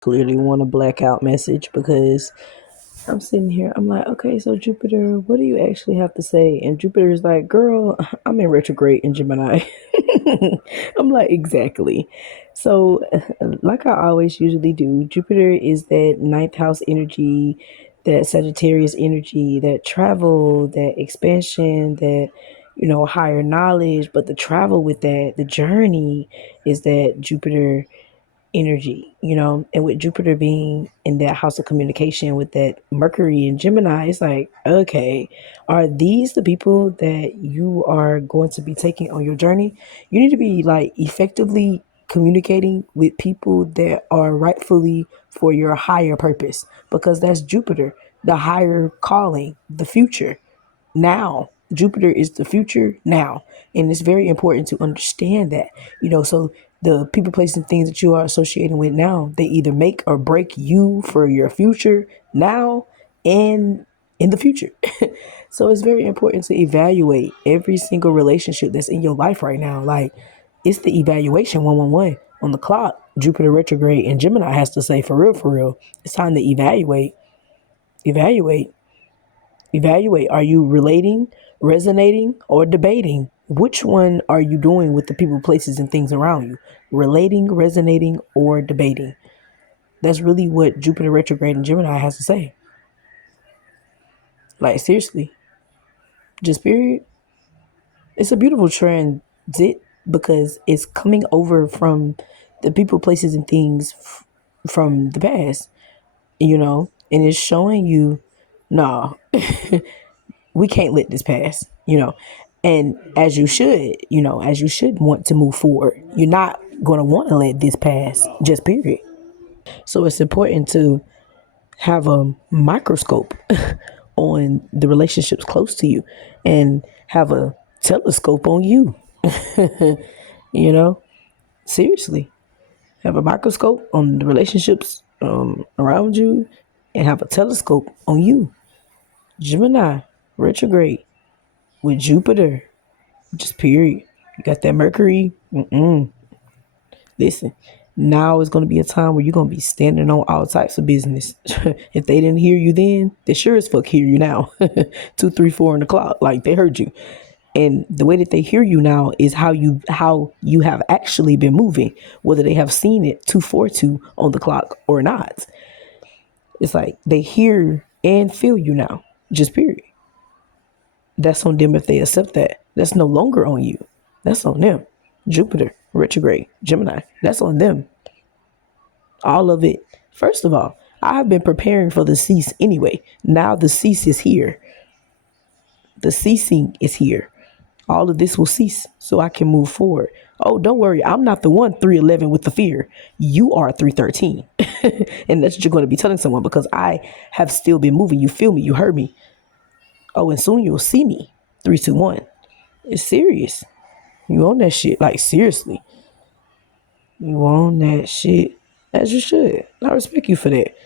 Clearly want a blackout message because I'm sitting here. I'm like, okay, so Jupiter, what do you actually have to say? And Jupiter is like, girl, I'm in retrograde in Gemini. I'm like, exactly. So, like I always usually do, Jupiter is that ninth house energy, that Sagittarius energy, that travel, that expansion, that, higher knowledge. But the travel with that, the journey is that Jupiter energy, and with Jupiter being in that house of communication with that Mercury and Gemini, it's like, okay, are these the people that you are going to be taking on your journey? You need to be like effectively communicating with people that are rightfully for your higher purpose, because that's Jupiter, the higher calling, the future now. Jupiter is the future now. And it's very important to understand that, so the people, places, and things that you are associating with now, they either make or break you for your future now and in the future. So it's very important to evaluate every single relationship that's in your life right now. Like, it's the evaluation 111 on the clock. Jupiter retrograde and Gemini has to say, for real, for real, it's time to evaluate. Evaluate. Are you relating, resonating, or debating? Which one are you doing with the people, places, and things around you? Relating, resonating, or debating? That's really what Jupiter retrograde and Gemini has to say. Like, seriously. Just period. It's a beautiful transit because it's coming over from the people, places, and things from the past, and it's showing you, nah, we can't let this pass, and as you should want to move forward. You're not going to want to let this pass, just period. So it's important to have a microscope on the relationships close to you and have a telescope on you. you know Seriously, have a microscope on the relationships around you and have a telescope on you. Gemini retrograde with Jupiter, just period. You got that Mercury. Listen, now is going to be a time where you're going to be standing on all types of business. If they didn't hear you then, they sure as fuck hear you now. 2, 3, 4 in the clock, like they heard you. And the way that they hear you now is how you have actually been moving, whether they have seen it 2, 4, 2 on the clock or not. It's like they hear and feel you now, just period. That's on them if they accept that. That's no longer on you. That's on them. Jupiter, retrograde, Gemini, that's on them. All of it. First of all, I have been preparing for the cease anyway. Now the cease is here. The ceasing is here. All of this will cease so I can move forward. Oh, don't worry. I'm not the one 311 with the fear. You are 313. And that's what you're going to be telling someone, because I have still been moving. You feel me? You heard me. Oh, and soon you'll see me. 321. It's serious. You own that shit. Like, seriously. You own that shit. As you should. I respect you for that.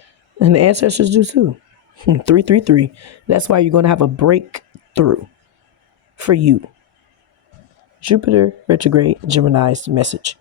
And the ancestors do too. 333. That's why you're going to have a breakthrough for you. Jupiter retrograde Gemini's message.